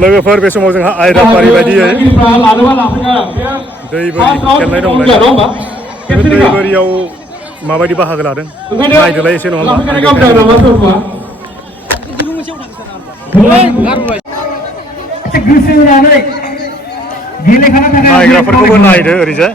लोगोफोर बे समाव जोंहा आयदाफारि बायदियै दै बोरि गेलेनाय दंलाय दै बोरियाव माबायदि बाहागो लादों नायदोलाय एसे नङा होमबा नायग्राफोरखौबो नायदो ओरैजाय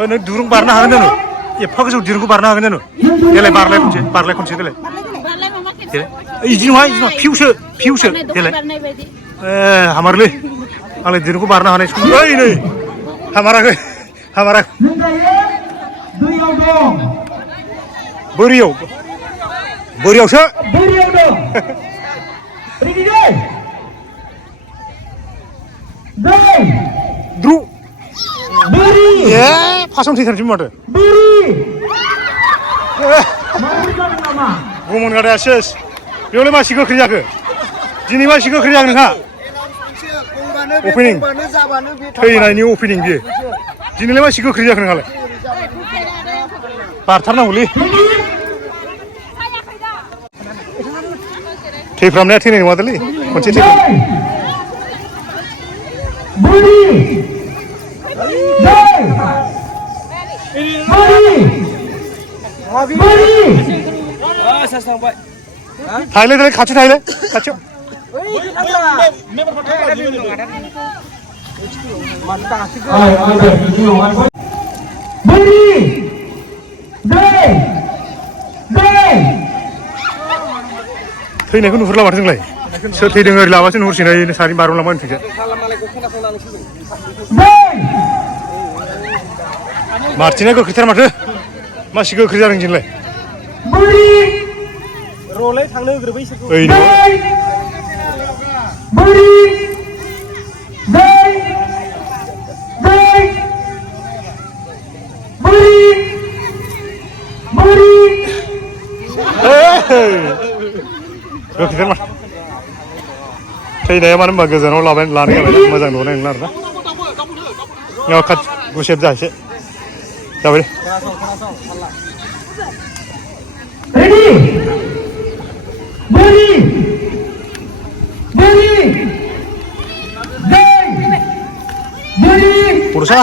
नों दुरुं बारनो हागोन नों एफा गोजौ दिरुंखौ बारनो हागोन नों देलाय बारलाय खनसे देलाय इदि नङा फिउसो देलाय हामारलै आंलाय दिरुंखौ बारनो हानाय ओइ नै हामाराखै बोरियावसो फासावनो थैथारसै माथो गमन गादाया सेस बेयावलाय मासि गोख्रै जाखो दिनै मासि गोख्रै जागोन नोंहा अपेनिं थैनायनि अपेनिं बियो दिनैलाय मासि गोख्रै जाखो नोंहालाय बारथारनांगौलै थैफ्रामनाया थैनाय नङादोलै खनसे थाइले खाथियाव थैनायखौ नुहुरला माथो जोंलाय सोर थैदों ओरै लाबासो नुहुरसिनै सारि बार'लांबाय थैजा मार्टिना गोख्रैथार माथो मासि गोख्रै जादों जोंलाय रलै थांनो होग्रोबाय गोख्रैथार माथो थैनाया मानो होनबा गोजानाव लानो गालाय मोजां नुनाय नंला आरोना खाथि गुसेब जाहैसै जाबाय पुरुषा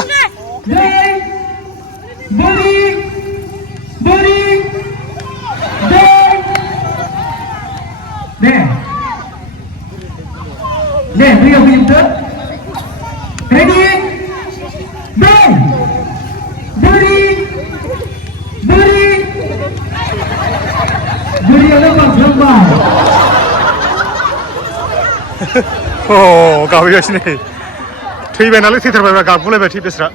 गाबैगासिनो थैबाय नालाय थैथारबायबा गाबगुलायबाय थै बेस्रा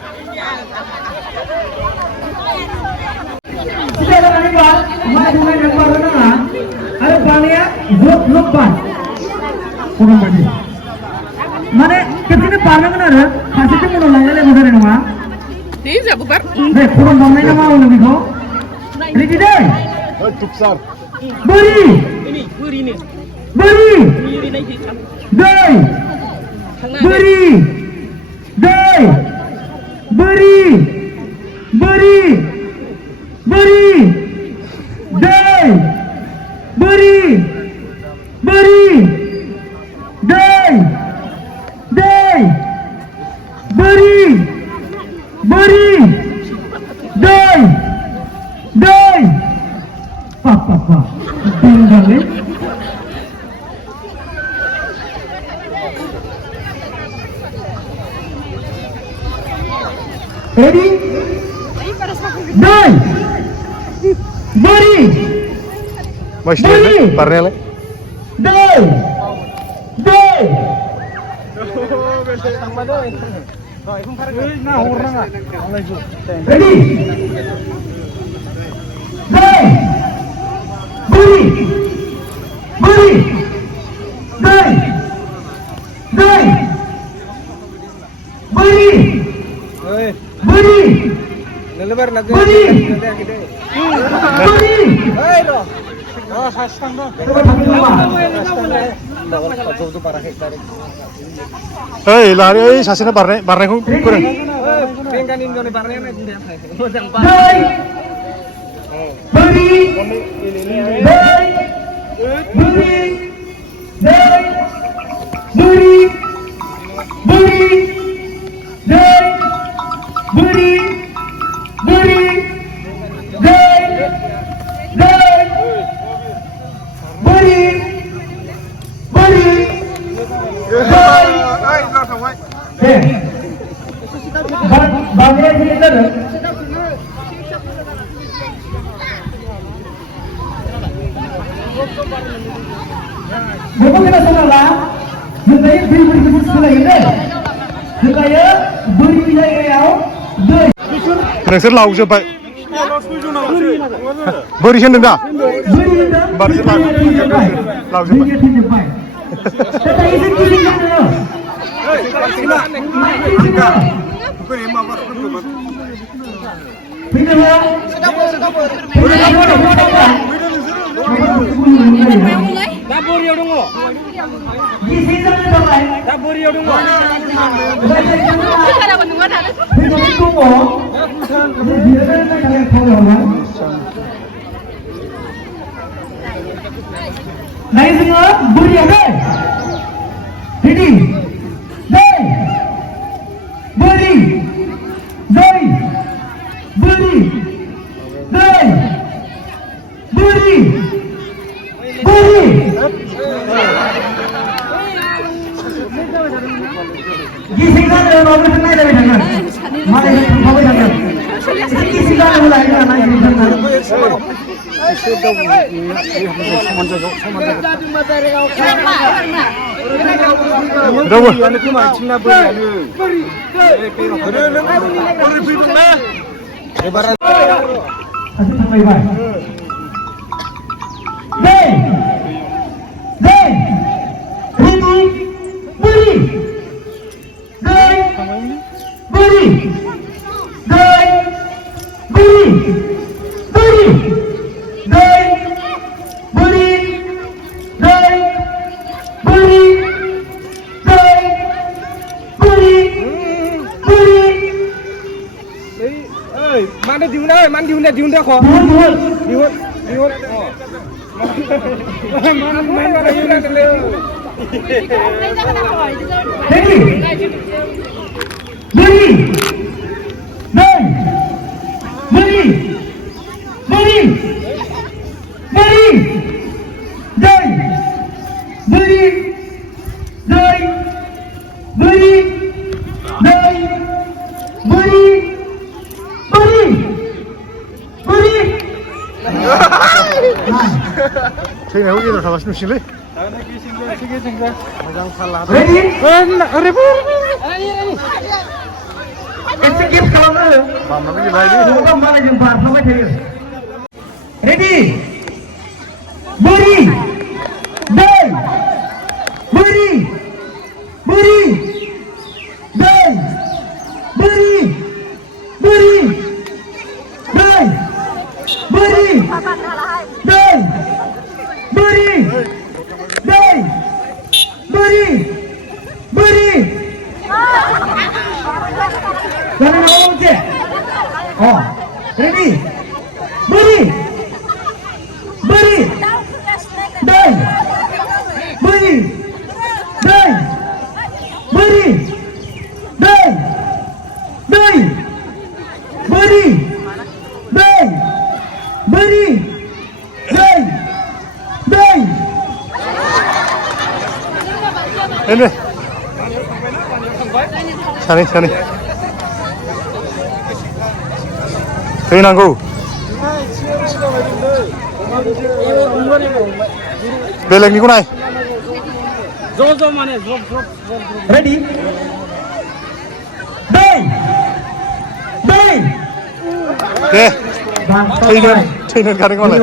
माने खेबसेनो बारनांगोन आरो फारसेथिं उनाव लांलायलाय मोजां नङा दे जाबो बार दे खरन बारनाय ना मा होनो बेखौ रेडि दे टुकसार बोरि बोरिनो बोरि दै बोरि दै बोरि बोरि बोरि दै बोरि बोरि दै दै बोरि बोरि दै दै papa tinggalnya ready दै बोरि बोरि parnele दै दै ready दै बोरि बोरि दै दै बोरि Hei, lari saksinya barnaiku kurang. Bapak kita saudara, hendaknya beri sekolah ini, hendaknya beri wilayah deh. Ngasih lau siapa? Beri sini dah. Beri lau siapa? Kita izin kita dulu. Dapur ya dong. Dapur ya dong. Naik semua, beri apa? Ini, dai, beri, dai, beri, dai, beri, beri. Gisi kan ada nomor senai dari sana. Mana yang kamu jangan. Gisi kan ada lagi anak yang sana. Berapa? Mana diunda kok. Diut. Mana diunda tele. Saya mau kita sama sini sini. Ready? Execute counter. Mama lagi lagi. Semoga mana jumpa sampai serius. Ready? Beri, dai, beri, dai, beri, dai, beri, dai, beri. Jangan ngomong je. Oh, ready? Beri, dai, beri, dai, Ini. Sani. Saya nanggu. Beleng ni kunai. Zo mana zo. Ready? Dai. Okay. Trainer garing mana?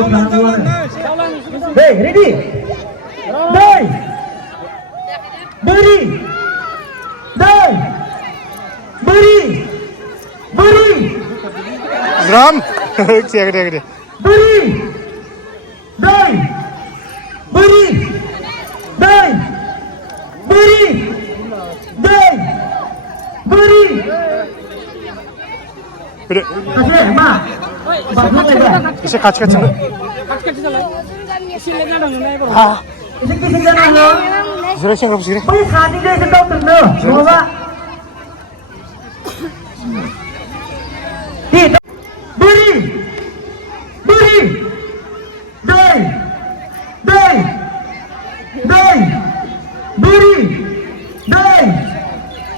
Hey, ready? Dai. Beri. Dai. Beri. Ram. Cek deh. Beri. Dai. Beri. Dai. Beri. Dai. Beri. Beri. Kasih, Ma. Bantu saya. Isi kaç kaç sene? Kaç salah. Sila na dong na ibo. Ha. Isi kisah jangan lo. Zira sih nggak sih? Beri khani deh sedang tentu. Coba. Beri. Beri. Dai. Dai. Dai. Beri. Dai.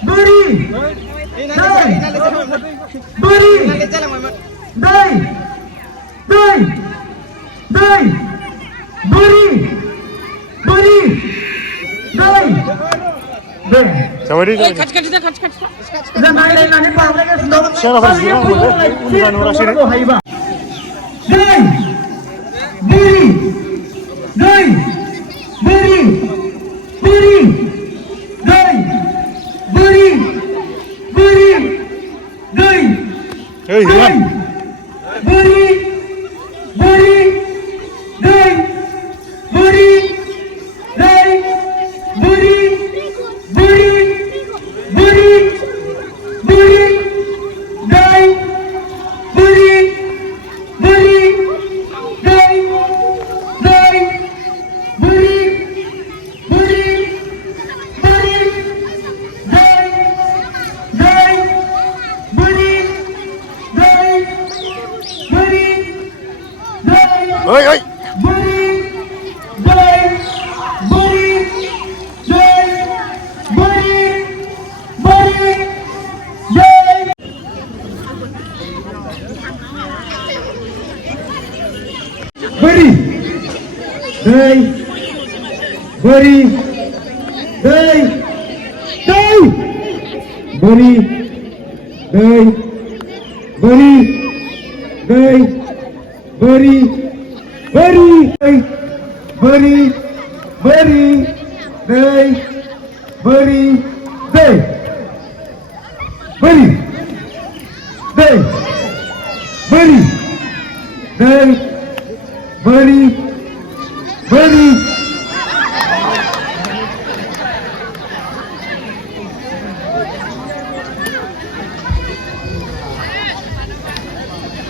Beri. Dai. Beri. Dai. Dai. Dai. Beri. Beri. Dai. Dai. Coba deh. Kaç. Jangan lain pakai ke sedang. Siapa versi orang boleh? Bukan orang sini. Dai. Beri. Dai. Beri. Beri. Dai. Beri. Beri. Dai. Hei, Ram. Beri. Beri. Dai. Beri. Dai. Beri. Beri. Beri. Beri. Dai. Beri. Beri. Dai. Dai. Beri. Beri. Beri. Dai. Dai. Beri. Dai. Beri. Dai. Oi, oi. Beri. Dai. Beri. Dai. Beri. Beri. Dai. Beri. Dai. Beri. Dai. Dai. Beri. Dai. Beri. Dai. Beri. Beri. Dai. Beri. Beri. Dai. Beri. Dai. Beri. Dai. Beri. Dai. Beri. Beri.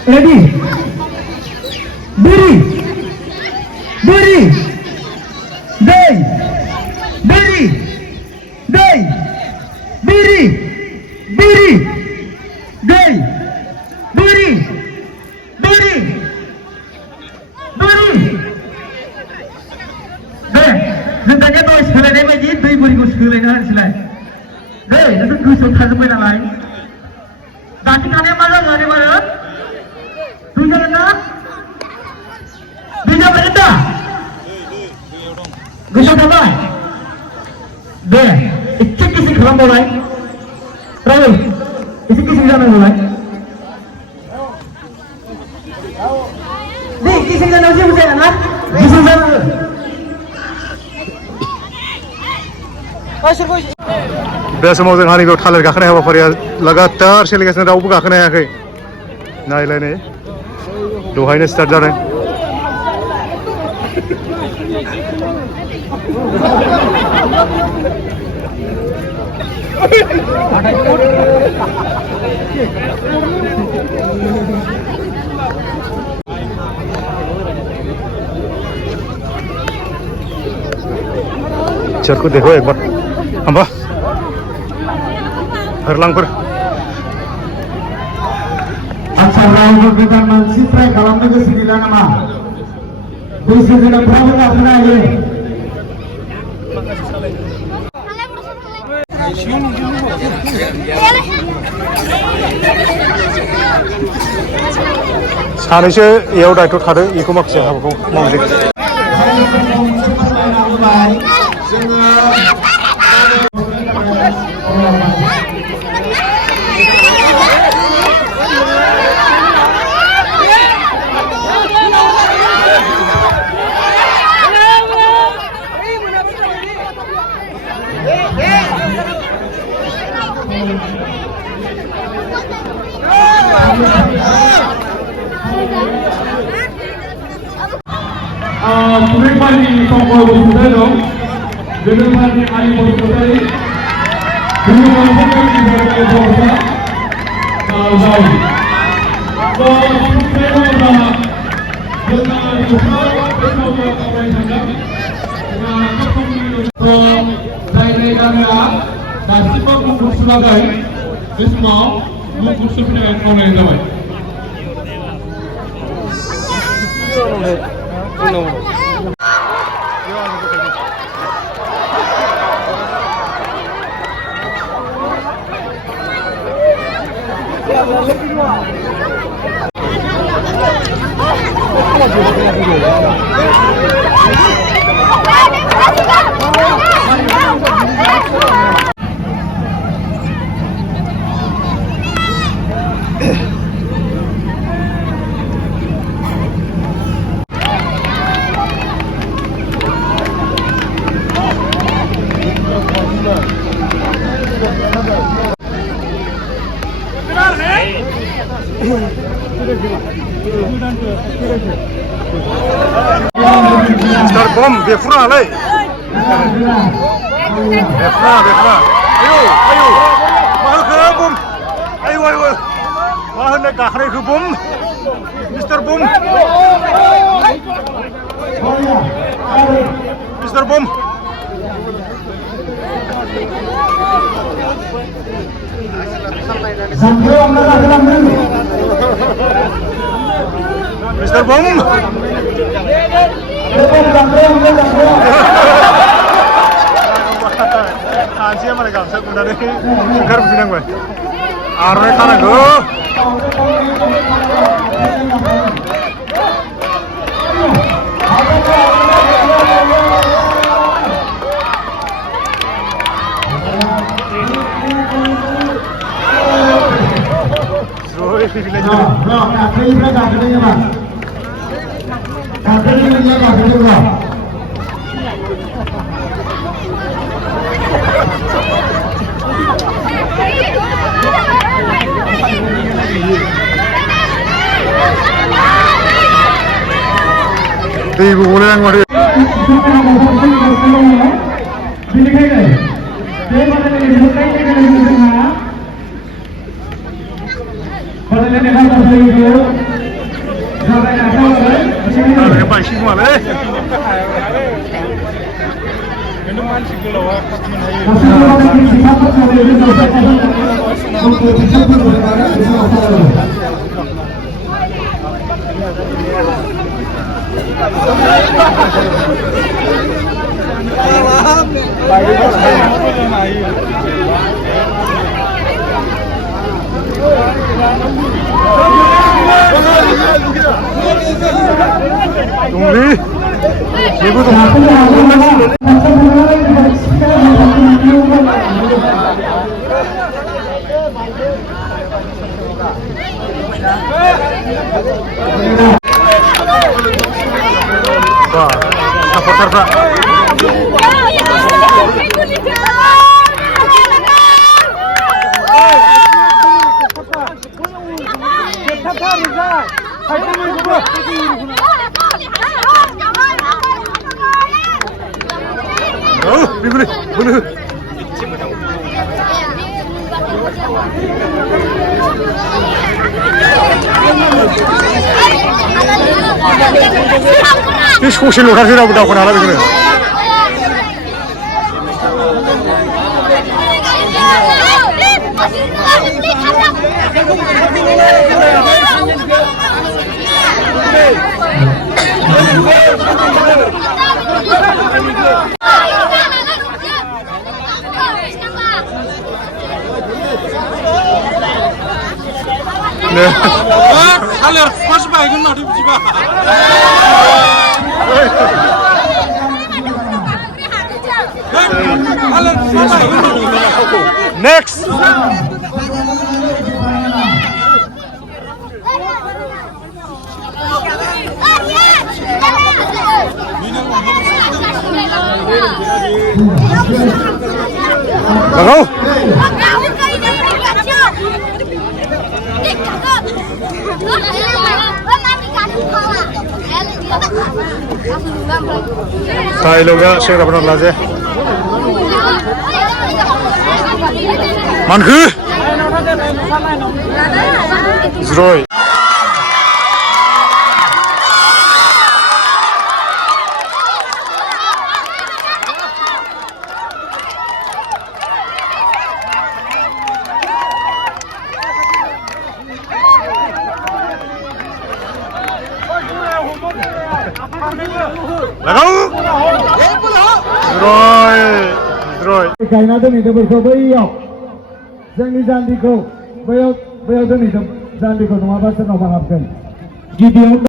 Ready? Beri. Beri. Dai. Beri. Dai. Beri. Beri. Dai. Beri. Beri. Beri. Dai. Zentanya tuh sekolahnya macam dua beriku sekolahnya selai. Dai, itu tuh soal apa yang lain? Tadi kalian mana? Tuh jangan nak. Bisa berita. Bisa apa? Deh, itu kisi kelam mulai. Rawi, itu kisi kelam mulai. Deh, kisi kelam sih muda anak. Kisi kelam. Biasa mau hari itu thaler gakne hawa faria लगातार सोलिगासिनो रावबो गाखोनो हायाखै नायलाय नै दहायनो start जादों चरको देखो एक बार हम्बा हरलांफोर Acara berkaitan dengan try kalau negeri sendiri nama. Bisa kita berapa kali lagi? सानैसो एयाव दायथ' थादों बेखौ माखासे हाबाखौ मावदों Sudirmani Songko Busudano, Sudirmani Ali Bosudari, Sudirmani Bosudari dari Bosa, Zawi. So, saya adalah dengan usaha bersama kawan saya, dengan kapal so saya kamera, dan siapa pun sebagai semua mungkin sebenarnya kawan yang lain. Mister Bom, befra leh. Befra. Ayo. Mahal ke Bom? Ayo. Mahal nak kahre ke Bom? Mister Bom. Mister Bom. Mister Bom. Anjir mana kau? Saya sudah ni kerja begini gue. Arre kana go. Sorry, pilih je. Ibu boleh yang mana? Ada apa sih malah? Minuman sih kalau apa Tunggu, ibu tunggu. Wah, supporter Pak. Oh, boleh. Ini sosial lokal sih, udah kenal lagi nih. Halo, mas baikkan madu jiwa. Halo, mas baikkan madu. Next. Bago. Dialognya saya pernah belajar. Manhu. Zroy. Lagau. Zroy. गायना दोनहैदोंफोरखौ बैयाव जोंनि जान्दिखौ बैयाव दोनहैदों जान्दिखौ नङाबा सोरनावबा हाबगोन गिबियाव